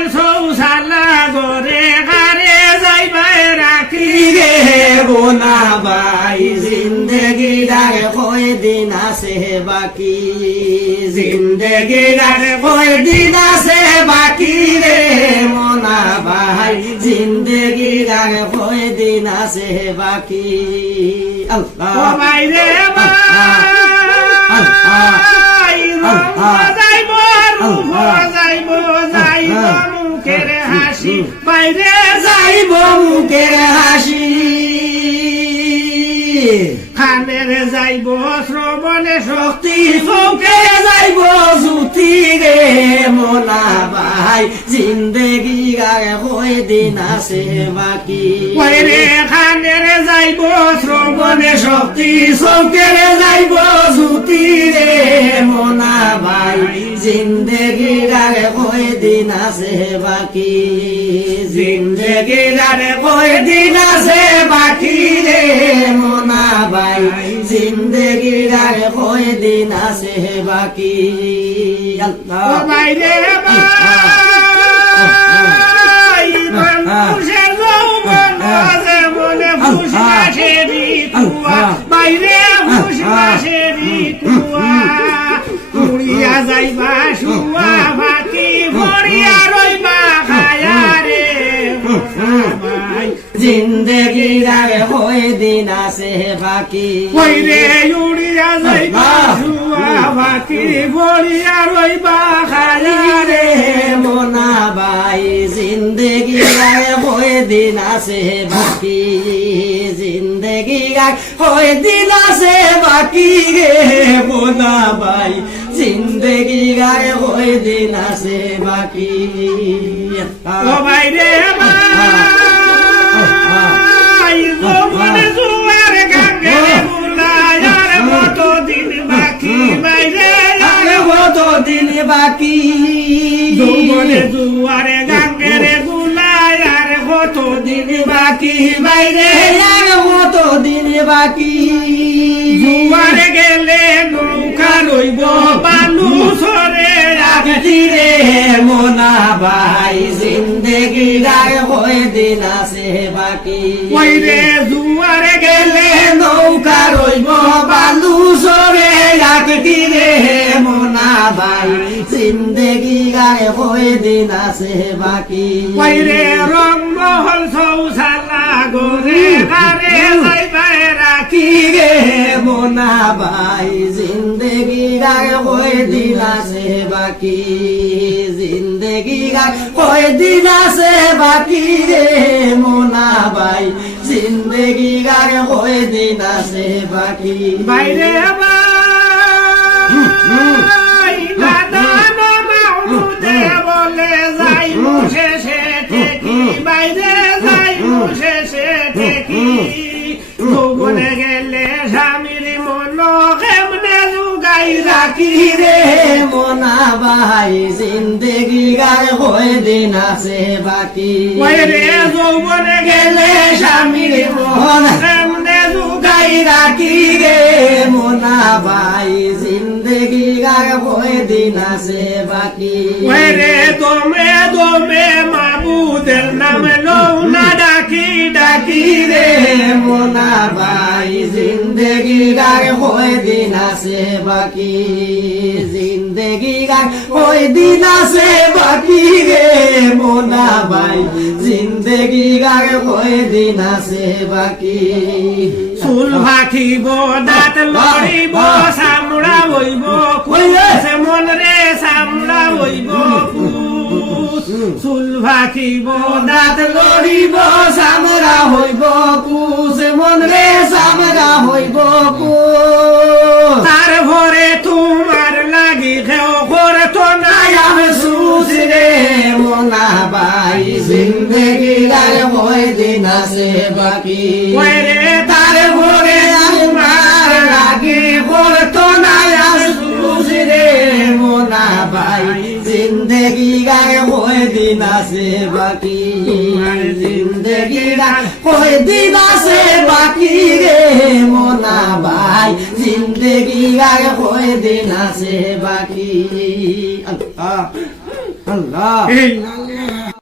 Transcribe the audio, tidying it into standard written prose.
মহল সৌসালা গরে গারে যাইবাই রাখি রে মোনা ভাই জিন্দগি ডার কয় দিন আছে বাকি জিন্দগি ডার কয় দিন আছে বাকি রে মোনা ভাই জিন্দগি ডার কয় দিন আছে বাকি আল্লাহ ও বাইরে যাইব মুখের হাসি বাইরে যাইব মুখের হাসি খানের যাইব শ্রবণে শক্তি চৌকে যাইব জুতি রে মোনা ভাই জিন্দগি গায় কয় দিন আছে বাকি বাইরে খানের যাইব শ্রবণে শক্তি চৌকে যাইব জুতি রে মোনা ভাই জিন্দগি গায় কয় দিন আছে বাকি জিন্দগি গায় কয় দিন আছে বাকি রে মোনা ভাই জিন্দগি গায় কয় দিন আছে বাকি আল্লাহ বাইরে মানুষের যৌবন মনে ফুসলাসেরই কুয়া বাইরে ফুসলাসেরই কুয়া উড়িয়া যাইবা শুয়া বাকি ভরিয়া রইবা খায়া রে জিন্দগি গায় কয় দিন আছে বাকি কইরে উড়িয়া যাইবা শুয়া বাকি ভরিয়া রইবা খায়া রে মোনা ভাই জিন্দগি গায় কয় দিন আছে বাকি জিন্দগি গায় কয় দিন আছে বাকি রে মোনা ভাই জিন্দগি গায় কয় দিন আছে বাকি ও বাইরে জুয়ার গাঙ্গে বুলায়ার মতো দিন বাকি বাইরে কত দিন বাকি যৌবনে জুয়ার গাঙ্গের বুলায়ার কত দিন বাকি বাইরে কত দিন বাকি জুয়ার গেলে নৌকা রইব পানু সরে রাখতি রে মোনা ভাই জিন্দগি গায় কয় দিন আছে বাকি কইরে জুয়ার গেলে নৌকা রইব বালু সরে রাখতি রে মোনা ভাই জিন্দগি গায় কয় দিন আছে বাকি কইরে রংমহল সৌসালা গরে গারে যাইবাই রাখি রে মোনা ভাই জিন্দগি গায় কয় দিন আছে বাকি জিন্দগি গায় কয় দিন আছে বাকি রে মোনা ভাই জিন্দগি গায় কয় দিন আছে বাকি বাইরে দাদা মাউদে বলে যাই শেষে থেকে বাইরে যাই শেষে থেকে যৌবনে গেলে স্বামীর মন কেমনে জুগাই রাখি রে মোনা ভাই জিন্দগি গায় কয় দিন আছে বাকি বাইরে যৌবনে গেলে স্বামীর মোহন কেমনে জুগাই রাখি রে মোনা ভাই জিন্দগি গায় কয় দিন আছে বাকি বাইরে দমে মাবুদের নামে লৌ না ডাকি ডাকি রে মোনা ভাই জিন্দগি গায় কয় দিন আছে বাকি জিন্দগি গায় কয় দিন আছে বাকি রে মোনা ভাই জিন্দগি গায় কয় দিন আছে বাকি চুল ভাখিব দাঁত লড়িব চামড়া বইব কইছে মন রে চামড়া বইব চুল ভাখিব দাঁত লড়িব সামরা হইব কুস মন রে সামরা হইব কুস তার ভরে তোমার লাগি খেও করে তো নাই আমি সুস রে মোনা ভাই জিন্দগি গায় কয় দিন আছে বাকি রে তার ভরে আমার লাগে করে তো নাই আমি সুস রে মোনা ভাই জিন্দগি গায় কয় দিন আছে বাকি জিন্দগি গায় কয় দিন আছে বাকি রে মোনা ভাই জিন্দগি গায় কয় দিন আছে বাকি আল্লাহ আল্লাহ